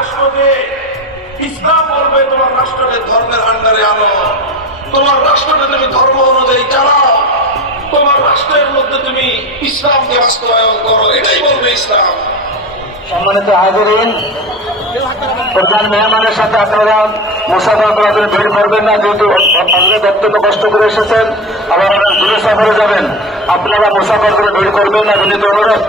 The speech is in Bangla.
রাষ্ট্রকে, ইসলাম বলবে, তোমার রাষ্ট্রকে ধর্মের আন্ডারে আনো। তোমার রাষ্ট্রকে তুমি ধর্ম অনুযায়ী চালাও। তোমার রাষ্ট্রের মধ্যে তুমি ইসলামকে বাস্তবায়ন করো। এটাই বলবে ইসলাম। সম্মানিত হাজিরিন, প্রধান মেহমানের সাথে আপনারা মুসাফা করার ভিড় করবেন না, যেহেতু অত্যন্ত কষ্ট করে এসেছেন, আবার অনেক দূরে সফরে যাবেন। আপনারা মুসাফার করে ভিড় করবেন না, বিনীত অনুরোধ।